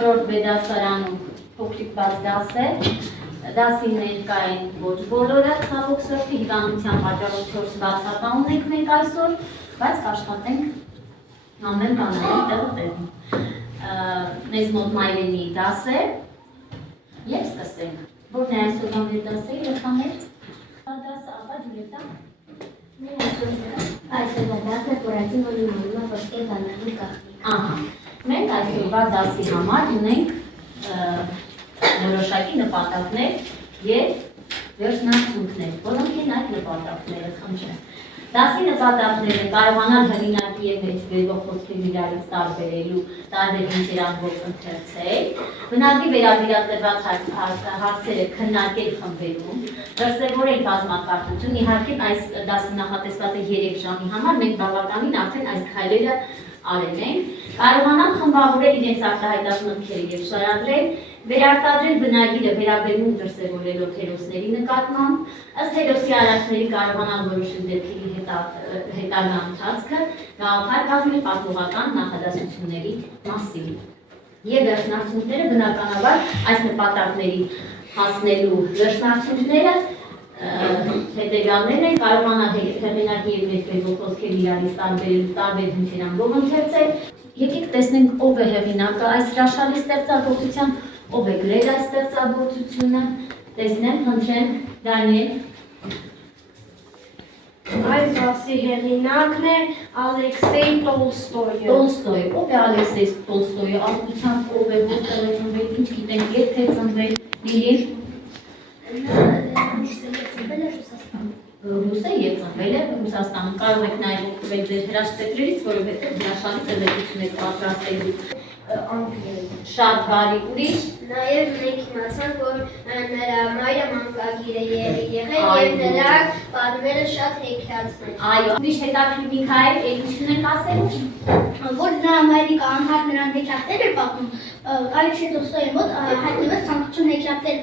4-րդ բեդասարանում փոքրիկ բաց դաս է, դասին ներկա են ոչ բոլորը ցավոք սրտի հիվանդության պատճառով 4 բացատա ունենք մենք այսօր, բայց կաշխատենք ամեն բանը տեղում։ Մեզ մոտ մայրենի դաս է եւ սկսենք։ Որն է այսօրվա մեր դասը, երեխաներ։ Դասը ապա ջուրետա։ Այսօրվա դասը կորածին ոլիմալումը ոսկե բանալի կախնի։ Ահա, մենք այսօրվա դասի համար ունենք որոշակի նպատակներ եւ վերջնացումներ, որոնք են այդ նպատակները, խնդրեմ։ Դասի նպատակները կարողանալ հեղինակի եւ մեջ վերող խոսքերն իրարից տարբերելու, տարբեր ինչեր ամբողջ ընթերցել, բնակի վերաբերյալ հարցերը քննարկել խմբերում, դրսևորել բազմակարծություն, իհարկե այս դասը նախատեսված է 3 ժամի համար, մենք բավականին արդեն այս քայլերը արել ենք, կարողանալ խմբավորել իրենց արտահայտած մտքերը եւ շարադրել, վերարտադրել բնագիրը վերաբերմունք դրսևորելով հերոսների նկատմամբ, ըստ հերոսի արարքների կարողանալ որոշել դեպքերի հետագա ընթացքը, գաղափար կազմել պատմողական նախադասությունների մասին։ Եվ վերջնարդյունքները բնականաբար այս նպատակների հասնելու վերջնարդյունքները հետևյալներն են, կարողանալ հեղինակի եւ մեծ վերող խոսքեր իրարից տարբերելու տարբեր հնչեր ամբողջ ընթերցել։ Եկեք տեսնենք ով է հեղինակը այս հրաշալի ստեղծագործության, ով է գրել այս ստեղծագործությունը, տեսնեմ, խնդրեմ, Դանիել։ Այս դասի հեղինակն է Ալեքսեյ Տոլստոյը։ Տոլստոյը, ով է Ալեքսեյ Տոլստոյը, ազգությամբ ով է, որտեղ է ծնվել, ինչ գիտենք, երբ է ծնվել, Լիլի։ Ռուս է եւ ծնվել է Ռուսաստանում, կարող եք նաեւ օգտվել ձեր հրաշքերից, որովհետեւ հրաշալի տեղեկություն եք պատրաստելու։ Շատ բարի, ուրիշ։ Նաև մենք իմացանք, որ նրա մայրը մանկագիր է եղել եւ նրա պատմերը շատ հեքիաթներ։ Այո, ուրիշ հետաքրքիր Միքայել, ինչ ունենք ասելու։ Որ նրա մայրիկը անհատ նրան հեքիաթներ էր պատմում, Ալեքսեյ Տոլստոյի մոտ հայտնվեց ցանկություն հեքիաթներ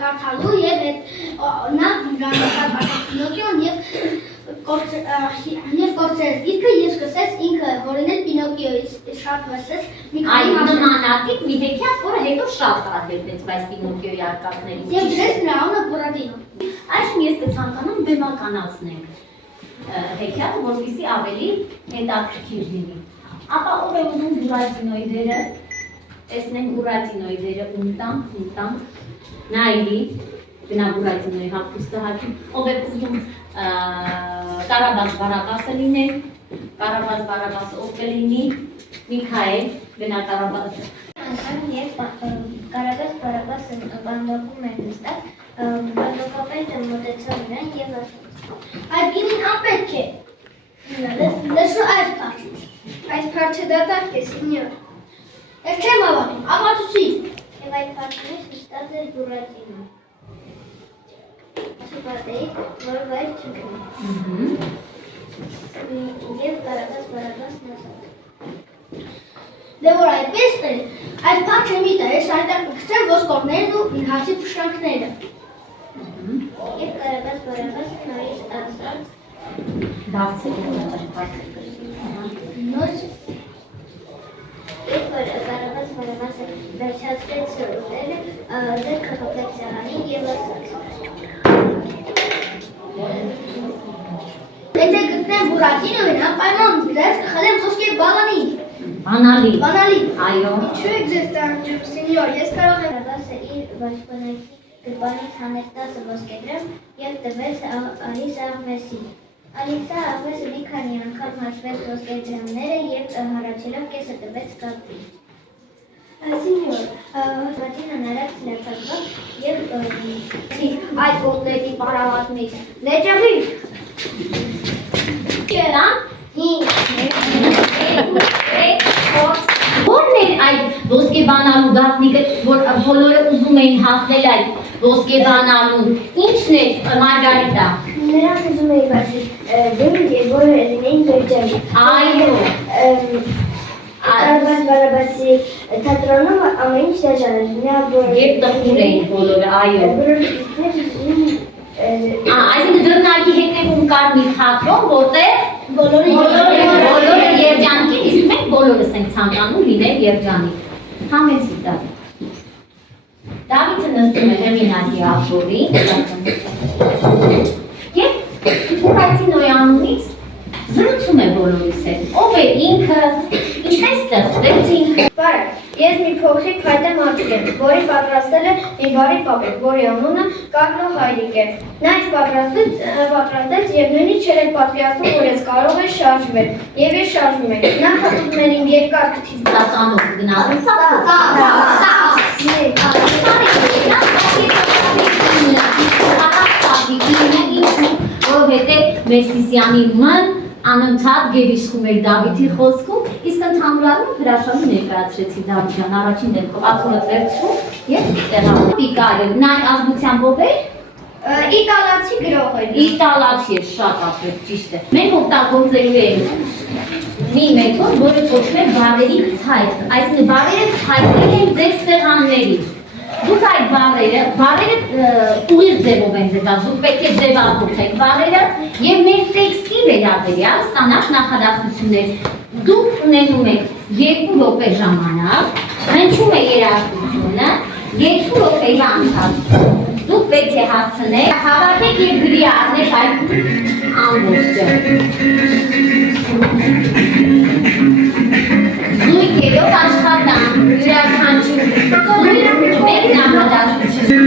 կարդալու եւ նա դրամատիկ Պինոկիոն եւ գործեց գիրքը եւ սկսեց ինքը հորինել Պինոկիոյից շատ վասես մի քանի նմանատիպ մի հեքիաթ, որը հետո շատ տարբերվեց բայց Պինոկիոյի արկածներից։ եւ դրեց նրա անունը Բուրատինո։ Այժմ ես կցանկանում բեմականացնենք հեքիաթը, որպեսզի ավելի հետաքրքիր լինի։ Ապա ով է ուզում Բուրատինոյի դերը։ Տեսնենք Բուրատինոյի դերը ունտանք Նայլի, գնա Բուրատինոյի հագուստը հագին, ով է ուզում Կարաբաս Բարաբասը լինել, Կարաբաս Բարաբասը ով կլինի, Միքայել, գնա Կարաբասը։ Եվ Կարաբաս Բարաբասը բանդակում են նստած, բանդակապետը մոտեցավ նրան եւ այդ գինին անպետք է։ Լսու այս փարթից։ Այս փարթը դատարկ է, սենյոր։ Ես չեմ հավատում, ապացուցի։ Եվ այդ փարթից նստած էր Բուրատինոն։ Չպատեի, որ վայր չընկնի։ Եվ Կարաբաս Բարաբասն ասաց. Դե որ այդպես է, այդ փարթը մի տես այնտեղ կգցեմ ոսկորներն ու ինքացի փշրանքները։ Եվ Կարաբաս Բարաբասը նորից ասաց. Դարձել է նոր Եվ Կարաբաս Բարաբասը վերջացրեց սրուտները, ձեռքը խփեց սեղանին եւ ասաց. Եթե գտնեմ Բուրատինոյին, անպայման դրած կխլեմ ոսկե բանալի։ Բանալի։ Այո։ Ինչու եք ձեզ տանջում, սենյոր, ես կարող եմ Կարաբասը իր բաշխանակի գրպանից հանեց 10 ոսկեդրամ եւ տվեց Ալիս աղվեսին։ Ալիսը աղվեսը մի քանի անգամ հաշվեց ոսկեդրամները եւ հառաչելով կեսը տվեց կապին։ Սենյոր, Բուրատինոն արած լացածով եւ այդ կոտլետի պարավատներից։ Լեջավի։ Չերան, 5, 4 Որն է այդ ոսկե բանալու գաղտնիքը, որ բոլորը ուզում էին հասնել այդ ոսկե բանալուն, ինչն է Մարգարիտա։ Նրանք ուզում էին բացի դեպի եւ բոլորը լինեին վերջերի։ Այո։ Կարաբաս Բարաբասի թատրոնում ամեն ինչ դժվար էր։ Եվ տխուր էին բոլորը, այո։ Այսինքն դռնակի հետևում կար մի թատրոն, որտեղ բոլորը երջանքին, իսկ մենք բոլորս ենք ցանկանում լինել երջանիկ։ Համեցի դա։ Դավիթը նստում է հեղինակի աթոռին և Ուղղակի Նոյանունից զրուցում է բոլորիս հետ։ Ով է ինքը, ինչպես ստեղծվեց ինքը։ Բարև, ես մի փոքրիկ փայտե մարդիկ եմ, որի պատրաստել է մի բարի պապիկ, որի անունը Կառլո Հայրիկ է։ Նա ինձ պատրաստեց և նույնիսկ չէր էլ պատկերացնում, որ ես կարող եմ շարժվել, և ես շարժվում եմ։ Նա փոխում էր իմ երկար քթից Տականով գնալու որովհետև Մերսիսյանի ման անընդհատ գերիշխում էր Դավիթի խոսքում, իսկ ընդհանրապես հրաշալի ներկայացրեցի Դավիթ ջան, առաջին դեպքում աթոռը վերցրու և տեղանում պիկար էր, նա ազգությամբ ով էր? Իտալացի գրող էր։ Իտալացի էր, շատ ապրեց, ճիշտ է։ Մենք օգտագործելու ենք մի մեթոդ, որը կոչվում է բառերի ցայտ, այսինքն բառերը ցայտել են ձեր սեղաններին։ Դուք այդ բառերը ուղիղ ձևով են դրված, դուք պետք է ձևափոխեք բառերը և մեր տեքստի վերաբերյալ ստանաք նախադասություններ։ Դուք ունենում եք 2 րոպե ժամանակ, հնչում է երաժշտությունը, 2 րոպեի ընթացքում դուք պետք է հասցնեք, հավաքեք և գրի առնեք այդ ամբողջը։ Զույգերով աշխատանք, յուրաքանչյուր զույգ մեկ նախադասություն։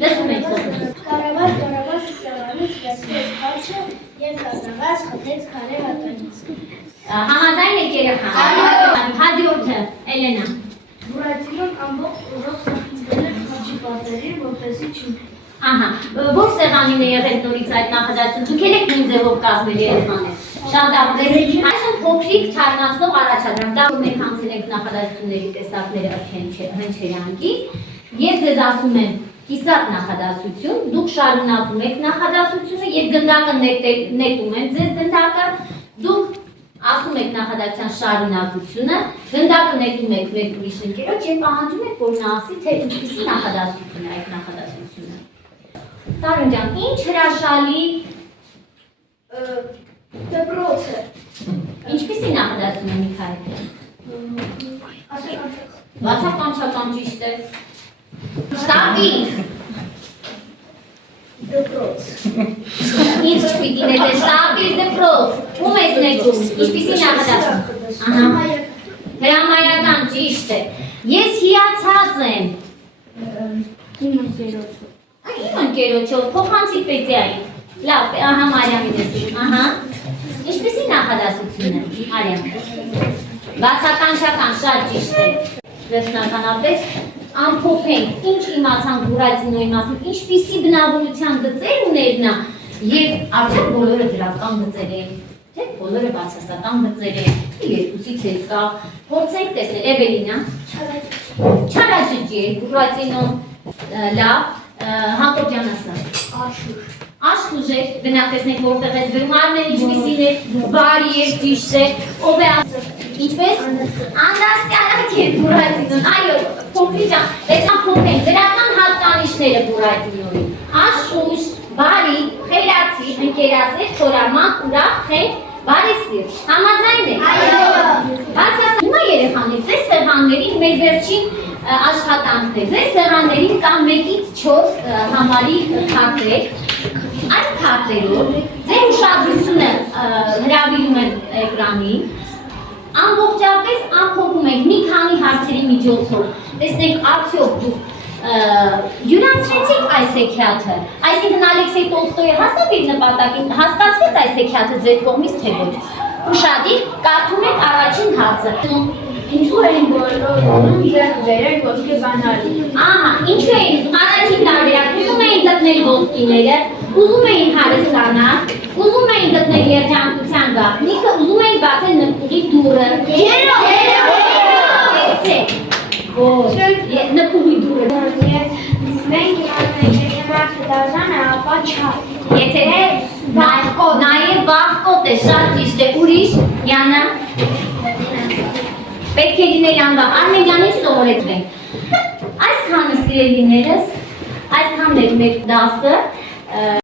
Լսում եք սովորել։ Կարավաս սեղանից վերցրեց խաչը և կազմված խփեց քարե հատանից։ Համաձայն եք երեխան։ Հաջորդը, Էլենա։ Բուրատինոն ամբողջ ուժով սախիցվել էր խաչի պատերին, որպեսզի չընկնի։ Ահա, որ սեղանին է եղել նորից այդ նախադասությունը, դուք եք նույն ձևով կազմել երեխաներ։ Շատ ապրել։ Այսօր փոքրիկ թարնացնող առաջադրանք, դա որ մենք անցել ենք նախադասությունների տեսակները հնչերանգի, ես ձեզ ասում եմ կիսատ նախադասություն, դուք շարունակում եք նախադասությունը և գնդակը նետում են ձեզ գնդակը, դուք ասում եք նախադասության շարունակությունը, գնդակը նետում եք մեկ ուրիշ ընկերոջ և պահանջում եք, որ նա ասի, թե ինչպիսի նախադասություն է այդ նախադասությունը։ Տարոն ջան, ինչ հրաշալի դպրոց է։ ինչպիսի նախադասություն է Միքայել։ Բացականչական ճիշտ է։ Շտապի։ Դպրոց։ Ինչ չպիտի նետես, շտապի դպրոց։ Ում ես նետում, ինչպիսի նախադասություն։ Ահա։ Հրամայական ճիշտ է։ Ես հիացած եմ։ Իմ ընկերոջով։ Իմ ընկերոջով, փոխանցիկ պետիային։ Լավ, ահա Մարիամին ես ուղում, ահա։ Ինչպիսի նախադասություն է, Մարիամ։ Բացականչական, շատ ճիշտ է։ Վերջնականապես, ամփոփենք, ինչ իմացանք Բուրատինոյի մասին, ինչպիսի բնավորության գծեր ուներ նա, և արդյոք բոլորը դրական գծեր են, թե բոլորը բացասական գծեր են, երկուսից երկա, փորձենք տեսնել, Էվելինա։ Չարաճճի է, Բուրատինոն, լավ, Հակոբյան ասա։ Աշխուժ է, գնաք տեսնեք որտեղ ես վերում, Արմեն ինչպիսին է, բարի է, ճիշտ է, ով է ասում, ինչպես? Անդաստյանակ է Բուրատինոն, այո, փոքրի ջան, ես ամփոփենք, դրական հատկանիշները Բուրատինոյի, աշխուժ, բարի, խելացի, ընկերասեր, խորամանկ, ուրախ, խելք, բարեսիրտ, համաձայն եք։ Այո։ Հիմա երեխաներ, ձեր սեղաններին մեր վերջին աշխատանքն է, ձեր սեղաններին կամ 1-ից 4 համարի քարտեր, այդ քարտերով ձեր ուշադրությունը հրավիրում են էկրանին, ամբողջապես ամփոփում ենք մի քանի հարցերի միջոցով, տեսնենք արդյոք դուք յուրացրեցիք այս հեքիաթը, այսինքն Ալեքսեյ Տոլստոյը հասավ իր նպատակին, հասկացվեց այս հեքիաթը ձեր կողմից թե ոչ։ Ուշադիր, կարդում եք առաջին հարցը։ Ինչու էին բոլորում ձեռք բերել ոսկե բանալի։ Ահա, ինչու էին առաջին տարբերակ, ուզում էին գտնել ոսկիները, ուզում էին հարստանալ, ուզում էին գտնել երջանկության գաղտնիքը, ուզում էին բացել նկուղի դուռը։ Նկուղի դուռը։ Մենք իմանանք դաժանը, ապա չափ։ Եթե նաև վախկոտ է, շատ ճիշտ է, ուրիշ, Յանա։ Պետք է լինել անվաղ, Արմենյանից սովորեցվենք։ Այսքանը սիրելիներս, այսքանն էր մեր դասը,